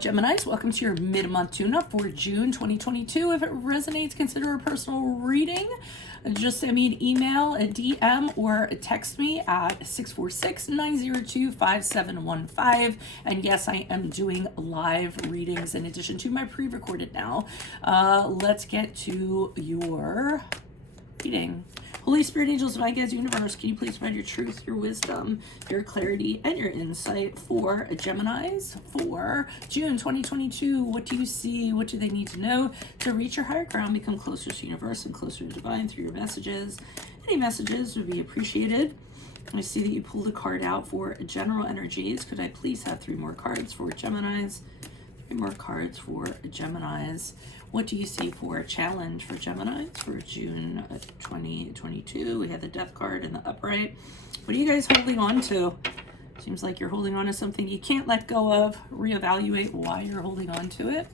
Geminis, welcome to your mid-month tune-up for June 2022. If it resonates, consider a personal reading. Just send me an email, a DM, or text me at 646-902-5715. And yes, I am doing live readings in addition to my pre-recorded now. Let's get to your reading. Holy Spirit, angels, my guides, universe, can you please provide your truth, your wisdom, your clarity, and your insight for Geminis for June 2022? What do you see? What do they need to know to reach your higher ground, become closer to universe and closer to divine through your messages? Any messages would be appreciated. I see that you pulled a card out for general energies. Could I please have 3 more cards for Geminis? 3 more cards for Geminis. What do you see for a challenge for Geminis for June 2022? We have the Death card in the upright. What are you guys holding on to? Seems like you're holding on to something you can't let go of. Reevaluate why you're holding on to it.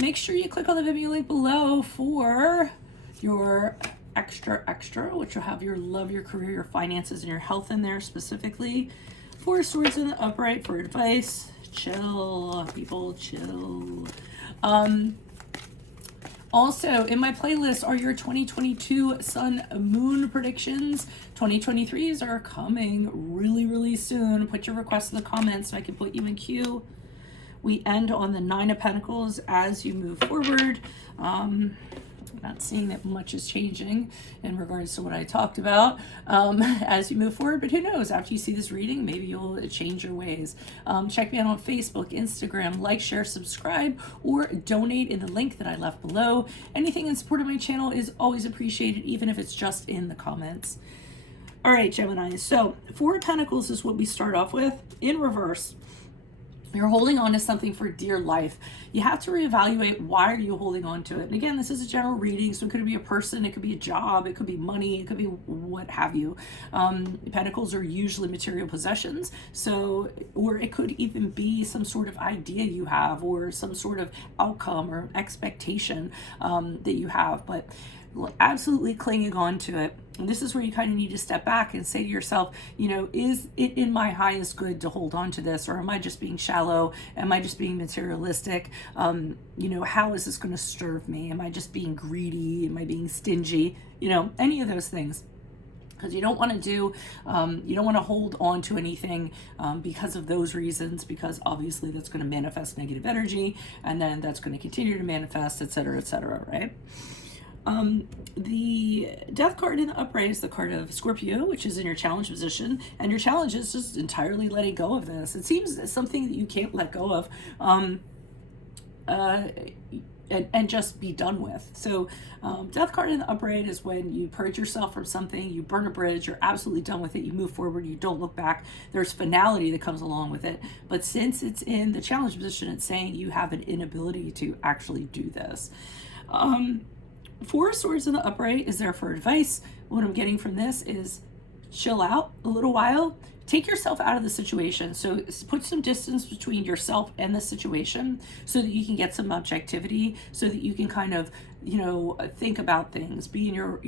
Make sure you click on the Venmo link below for your extra, which will have your love, your career, your finances, and your health in there specifically. 4 swords in the upright for advice. Chill, people, chill. Also, in my playlist are your 2022 Sun Moon predictions. 2023s are coming really, really soon. Put your requests in the comments so I can put you in queue. We end on the 9 of Pentacles as you move forward. Not seeing that much is changing in regards to what I talked about as you move forward, but who knows, after you see this reading, maybe you'll change your ways. Check me out on Facebook, Instagram, like, share, subscribe, or donate in the link that I left below. Anything in support of my channel is always appreciated, even if it's just in the comments. All right, Gemini, so 4 of Pentacles is what we start off with in reverse. You're holding on to something for dear life. You have to reevaluate, why are you holding on to it? And again, this is a general reading, so it could be a person, it could be a job, it could be money, it could be what have you. Pentacles are usually material possessions, so, or it could even be some sort of idea you have, or some sort of outcome or expectation that you have, but absolutely clinging on to it. And this is where you kind of need to step back and say to yourself, you know, is it in my highest good to hold on to this? Or am I just being shallow? Am I just being materialistic? You know, how is this going to serve me? Am I just being greedy? Am I being stingy? You know, any of those things. Because you don't want to do, you don't want to hold on to anything because of those reasons, because obviously that's going to manifest negative energy, and then that's going to continue to manifest, etc., right? The Death card in the upright is the card of Scorpio, which is in your challenge position, and your challenge is just entirely letting go of this. It seems something that you can't let go of, and just be done with. So Death card in the upright is when you purge yourself from something, you burn a bridge, you're absolutely done with it, you move forward, you don't look back. There's finality that comes along with it. But since it's in the challenge position, it's saying you have an inability to actually do this. 4 swords in the upright is there for advice. What I'm getting from this is chill out a little while. Take yourself out of the situation. So put some distance between yourself and the situation so that you can get some objectivity, so that you can kind of, you know, think about things, be in your,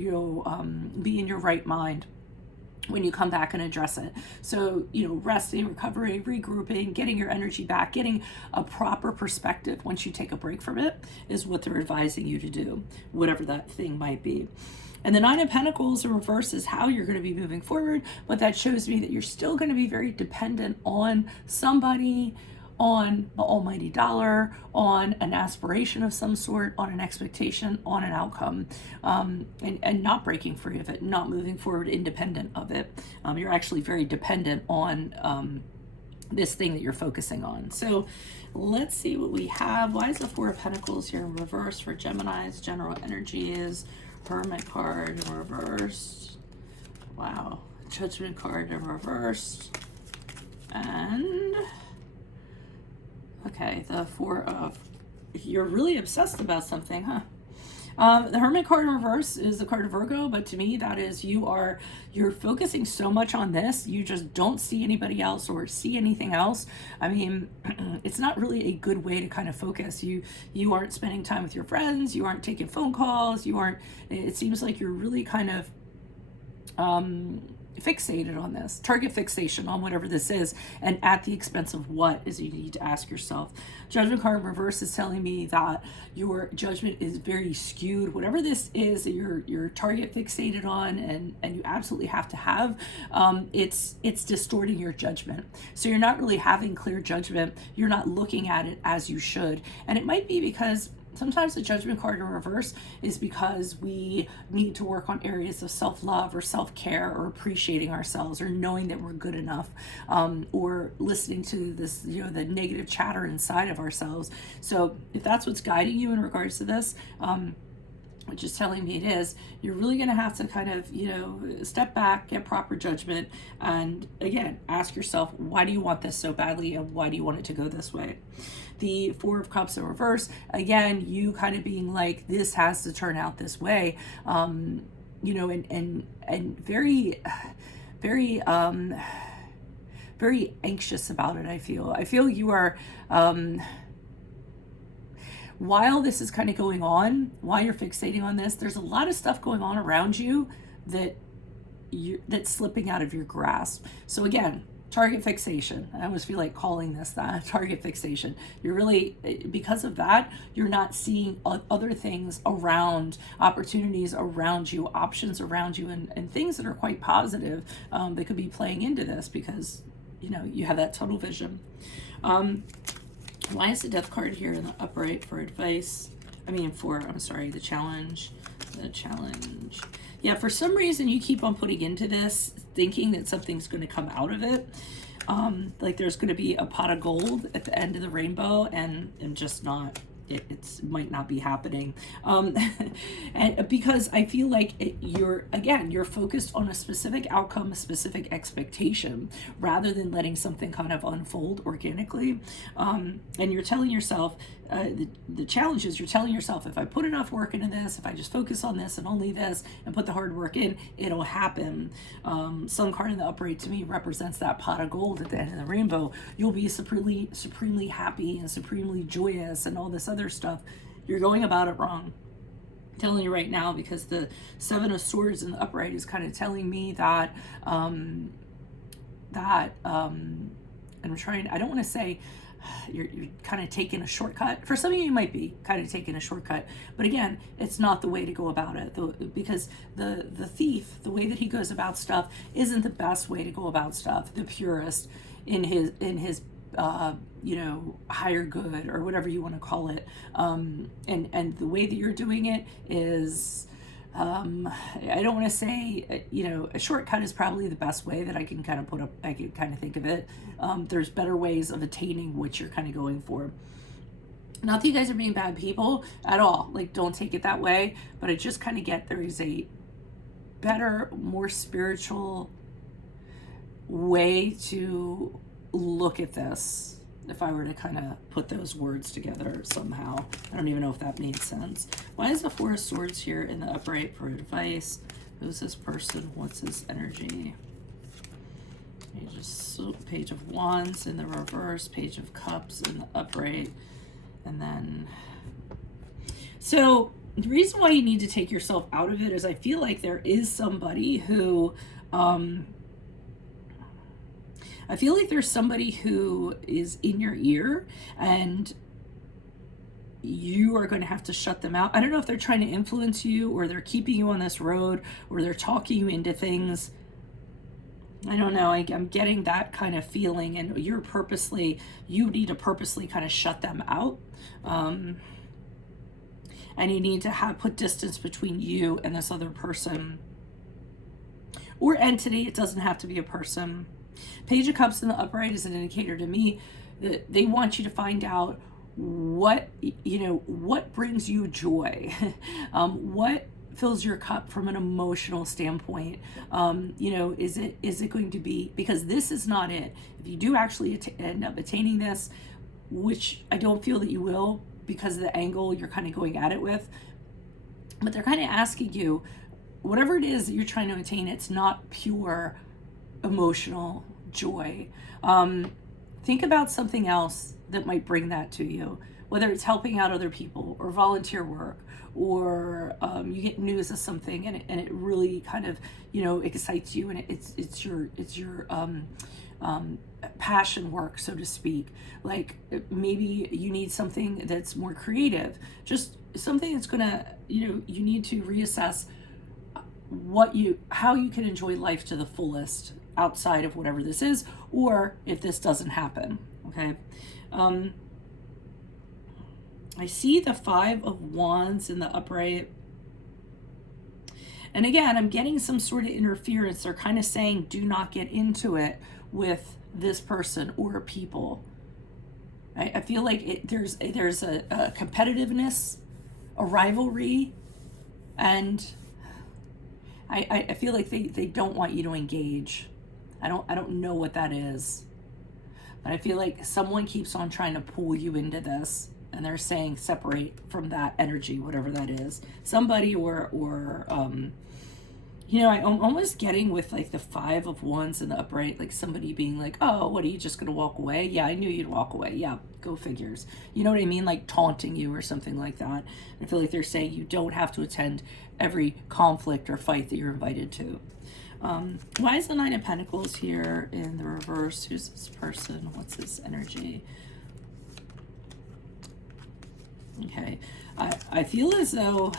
be in your right mind when you come back and address it. So, you know, resting, recovering, regrouping, getting your energy back, getting a proper perspective once you take a break from it is what they're advising you to do, whatever that thing might be. And the 9 of Pentacles in reverse is how you're going to be moving forward, but that shows me that you're still going to be very dependent on somebody, on the almighty dollar, on an aspiration of some sort, on an expectation, on an outcome, and not breaking free of it, not moving forward independent of it. You're actually very dependent on this thing that you're focusing on. So let's see what we have. Why is the 4 of Pentacles here in reverse for Geminis? General energy is Hermit card in reverse. Wow. Judgment card in reverse. And okay, the 4 of, you're really obsessed about something, huh? The Hermit card in reverse is the card of Virgo, but to me that is you're focusing so much on this, you just don't see anybody else or see anything else. I mean, it's not really a good way to kind of focus. You aren't spending time with your friends, you aren't taking phone calls, it seems like you're really kind of fixated on this, target fixation on whatever this is, and at the expense of what is you need to ask yourself. Judgment card in reverse is telling me that your judgment is very skewed. Whatever this is that you're target fixated on and you absolutely have to have, it's distorting your judgment. So you're not really having clear judgment. You're not looking at it as you should. And it might be because sometimes the judgment card in reverse is because we need to work on areas of self-love or self-care or appreciating ourselves or knowing that we're good enough, or listening to this, the negative chatter inside of ourselves. So if that's what's guiding you in regards to this, which is telling me it is, you're really going to have to kind of, step back, get proper judgment, and again, ask yourself, why do you want this so badly and why do you want it to go this way? The Four of Cups in reverse, again, you kind of being like, this has to turn out this way, and very, very, very anxious about it. I feel you are, while this is kind of going on, while you're fixating on this, there's a lot of stuff going on around you that's slipping out of your grasp. So again, target fixation. I almost feel like calling this that, target fixation. You're really, because of that, you're not seeing other things around, opportunities around you, options around you, and things that are quite positive that could be playing into this because, you have that tunnel vision. Why is the Death card here in the upright for advice? The challenge. The challenge. Yeah, for some reason you keep on putting into this, thinking that something's going to come out of it. Like there's going to be a pot of gold at the end of the rainbow, and just not. It might not be happening, and because I feel like you're focused on a specific outcome, a specific expectation, rather than letting something kind of unfold organically. And you're telling yourself, the challenge is you're telling yourself, if I put enough work into this, if I just focus on this and only this and put the hard work in, it'll happen. Sun card in the upright to me represents that pot of gold at the end of the rainbow. You'll be supremely happy and supremely joyous and all this other stuff. You're going about it wrong. I'm telling you right now, because the Seven of Swords in the upright is kind of telling me that and I don't want to say you're kind of taking a shortcut. For some of you, you might be kind of taking a shortcut, but again, it's not the way to go about it, because the thief, the way that he goes about stuff isn't the best way to go about stuff, the purest in his higher good, or whatever you want to call it, and the way that you're doing it is, I don't want to say, a shortcut is probably the best way that I can kind of think of it. There's better ways of attaining what you're kind of going for. Not that you guys are being bad people at all. Like, don't take it that way. But I just kind of get there is a better, more spiritual way to look at this. If I were to kind of put those words together somehow. I don't even know if that made sense. Why is the Four of Swords here in the upright for advice? Who's this person? What's his energy? Page of Wands in the reverse, Page of Cups in the upright. And then, so the reason why you need to take yourself out of it is I feel like there is somebody who, I feel like there's somebody who is in your ear and you are going to have to shut them out. I don't know if they're trying to influence you, or they're keeping you on this road, or they're talking you into things. I don't know. I'm getting that kind of feeling, and you need to purposely kind of shut them out. And you need to put distance between you and this other person or entity. It doesn't have to be a person. Page of Cups in the upright is an indicator to me that they want you to find out what brings you joy, what fills your cup from an emotional standpoint. Is it going to be, because this is not it. If you do actually end up attaining this, which I don't feel that you will because of the angle you're kind of going at it with, but they're kind of asking you, whatever it is that you're trying to attain, it's not pure emotional joy. Think about something else that might bring that to you. whether it's helping out other people or volunteer work, or you get news of something and it really kind of, you know, excites you, and it's your passion work, so to speak. Like maybe you need something that's more creative, just something that's gonna, you know, you need to reassess how you can enjoy life to the fullest outside of whatever this is, or if this doesn't happen. Okay. I see the 5 of Wands in the upright. And again, I'm getting some sort of interference. They're kind of saying, do not get into it with this person or people. I feel like there's a competitiveness, a rivalry, and I feel like they don't want you to engage. I don't know what that is, but I feel like someone keeps on trying to pull you into this, and they're saying separate from that energy, whatever that is. Somebody or you know, I'm almost getting with like the 5 of Wands in the upright, like somebody being like, oh, what, are you just gonna walk away? Yeah, I knew you'd walk away. Yeah, go figures. You know what I mean? Like taunting you or something like that. I feel like they're saying you don't have to attend every conflict or fight that you're invited to. Why is the 9 of Pentacles here in the reverse? Who's this person? What's this energy? Okay, I feel as though,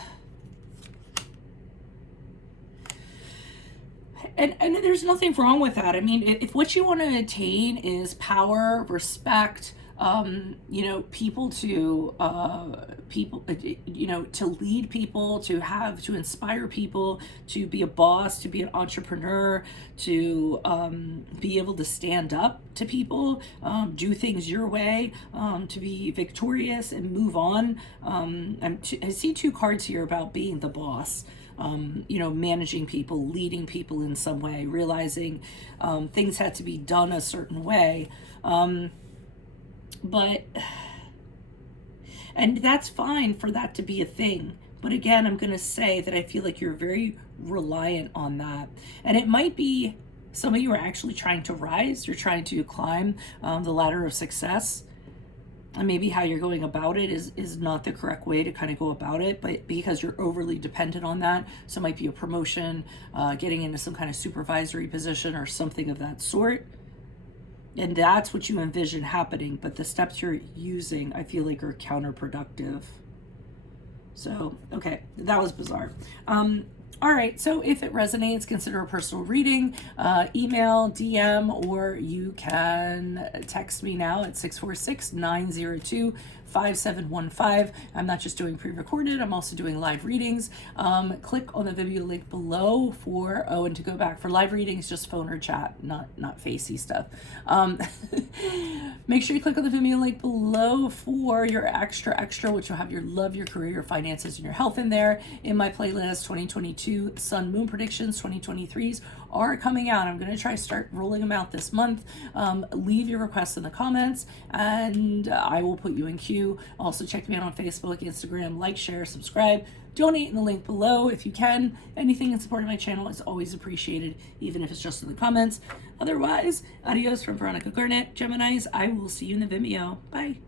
and there's nothing wrong with that. I mean, if what you want to attain is power, respect, you know, people, you know, to lead people, to inspire people, to be a boss, to be an entrepreneur, to be able to stand up to people, do things your way, to be victorious and move on. I see 2 cards here about being the boss. You know, managing people, leading people in some way, realizing things had to be done a certain way. But, and that's fine for that to be a thing. But again, I'm going to say that I feel like you're very reliant on that. And it might be some of you are actually trying to rise. You're trying to climb the ladder of success. And maybe how you're going about it is not the correct way to kind of go about it, but because you're overly dependent on that. So it might be a promotion, getting into some kind of supervisory position or something of that sort. And that's what you envision happening. But the steps you're using, I feel like, are counterproductive. So, okay, that was bizarre. All right, so if it resonates, consider a personal reading, email, DM, or you can text me now at 646-902-5715. I'm not just doing pre-recorded, I'm also doing live readings. Click on the video link below for, and to go back for live readings, just phone or chat, not facey stuff. Make sure you click on the video link below for your extra, which will have your love, your career, your finances, and your health in there. In my playlist, 2022 Sun Moon Predictions 2023s are coming out. I'm going to try to start rolling them out this month. Leave your requests in the comments, and I will put you in queue. Also, check me out on Facebook, Instagram, like, share, subscribe, donate in the link below if you can. Anything in support of my channel is always appreciated, even if it's just in the comments. Otherwise, adios from Veronica Garnet. Geminis, I will see you in the Vimeo. Bye.